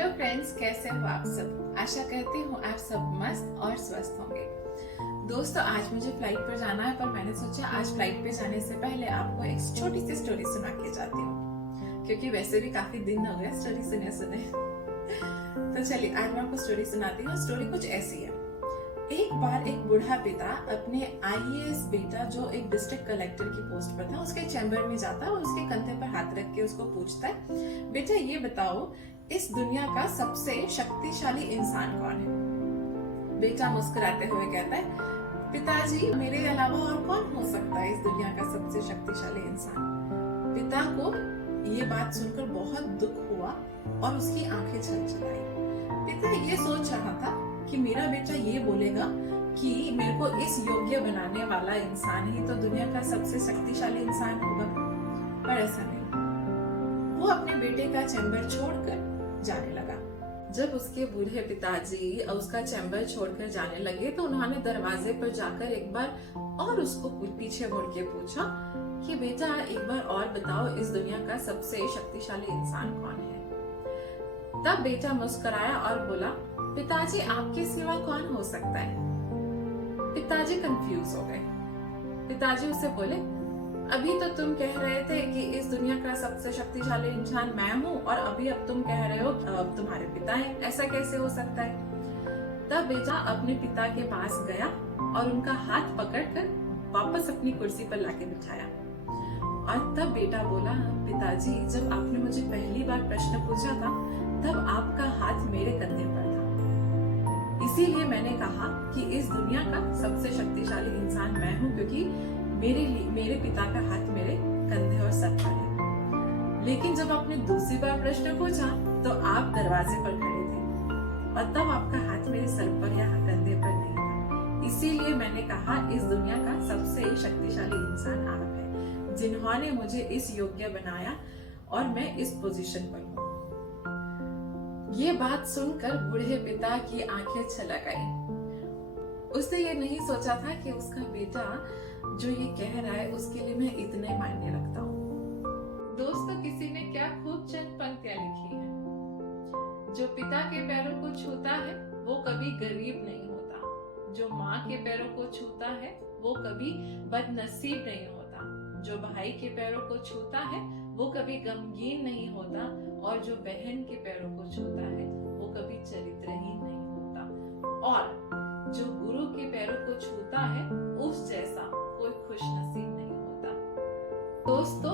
Hello friends, कैसे हो आप सब। आशा करती हूँ आप सब मस्त और स्वस्थ होंगे। दोस्तों, आज मुझे फ्लाइट पर जाना है, पर मैंने सोचा आज फ्लाइट पे जाने से पहले आपको एक छोटी सी स्टोरी सुना के जाती हूँ, क्योंकि वैसे भी काफी दिन हो गए स्टोरी सुने। तो चलिए आज मैं आपको स्टोरी सुनाती हूँ। स्टोरी कुछ ऐसी है। एक बार एक बूढ़ा पिता अपने आईएएस बेटा, जो एक डिस्ट्रिक्ट कलेक्टर की पोस्ट पर था, उसके चैम्बर में जाता है और उसके कंधे पर हाथ रख के उसको पूछता है, बेटा ये बताओ, इस दुनिया का सबसे शक्तिशाली इंसान कौन है। बेटा मुस्कुराते हुए कहता है, पिताजी मेरे अलावा और कौन हो सकता है इस दुनिया का सबसे शक्तिशाली इंसान। पिता को ये बात सुनकर बहुत दुख हुआ और उसकी आंखें छलछलाई। पिता ये सोच रहा था कि मेरा बेटा ये बोलेगा कि मेरे को इस योग्य बनाने वाला इंसान ही तो दुनिया का सबसे शक्तिशाली इंसान होगा, पर ऐसा नहीं। वो अपने बेटे का चैम्बर छोड़कर जाने लगा। जब उसके बूढ़े पिताजी उसका चैम्बर छोड़कर जाने लगे तो उन्होंने दरवाजे पर जाकर एक बार और उसको पीछे मुड़ के पूछा कि बेटा एक बार और बताओ, इस दुनिया का सबसे शक्तिशाली इंसान कौन है। तब बेटा मुस्कुराया और बोला, पिताजी आपके सिवा कौन हो सकता है। पिताजी कंफ्यूज हो गए। पिताजी उसे बोले, अभी तो तुम कह रहे थे कि इस दुनिया का सबसे शक्तिशाली इंसान मैं हूँ, और अभी अब तुम कह रहे हो अब तुम्हारे पिता हैं, ऐसा कैसे हो सकता है। तब बेटा अपने पिता के पास गया और उनका हाथ पकड़कर वापस अपनी कुर्सी पर लाके बिठाया। और तब बेटा बोला, पिताजी जब आपने मुझे पहली बार प्रश्न पूछा था तब आपका हाथ मेरे कंधे पर था, इसीलिए मैंने कहा कि इस दुनिया का सबसे शक्तिशाली इंसान मैं हूँ, क्योंकि मेरे पिता का हाथ मेरे कंधे और सर पर है। लेकिन जब आपने दूसरी बार प्रश्न पूछा तो आप दरवाजे पर खड़े थे और तब आपका हाथ मेरे सर पर या कंधे पर नहीं था, इसीलिए मैंने कहा इस दुनिया का सबसे शक्तिशाली इंसान आप है, जिन्होंने मुझे इस योग्य बनाया और मैं इस पोजीशन पर हूँ। ये बात सुनकर बूढ़े पिता की आंखें छलक आई। उसने ये नहीं सोचा था कि उसका बेटा जो ये कह रहा है उसके लिए मैं इतने मायने रखता हूँ। दोस्तों, किसी ने क्या खूब चंद पंक्तियां लिखी हैं। जो पिता के पैरों को छूता है वो कभी गरीब नहीं होता, जो माँ के पैरों को छूता है वो कभी बदनसीब नहीं होता, जो भाई के पैरों को छूता है वो कभी गमगीन नहीं होता, और जो बहन के पैरों को छूता है वो कभी चरित्रहीन नहीं होता, और जो गुरु के पैरों को छूता है उस जैसा कोई खुशनसीब नहीं होता। दोस्तों,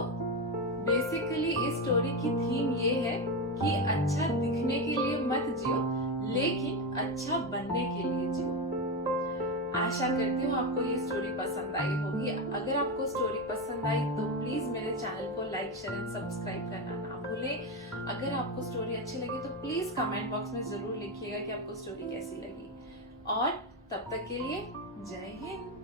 बेसिकली इस स्टोरी की थीम ये है कि अच्छा दिखने के लिए मत जियो, लेकिन अच्छा बनने के लिए जियो। आशा करती हूँ आपको ये स्टोरी पसंद आई होगी। अगर आपको स्टोरी पसंद आई तो प्लीज मेरे चैनल को लाइक, शेयर एंड सब्सक्राइब करना ना भूलें। अगर आपको स्टोरी अच्छी लगी तो प्लीज कमेंट बॉक्स में जरूर लिखिएगा कि आपको स्टोरी कैसी लगी। और तब तक के लिए जय हिंद।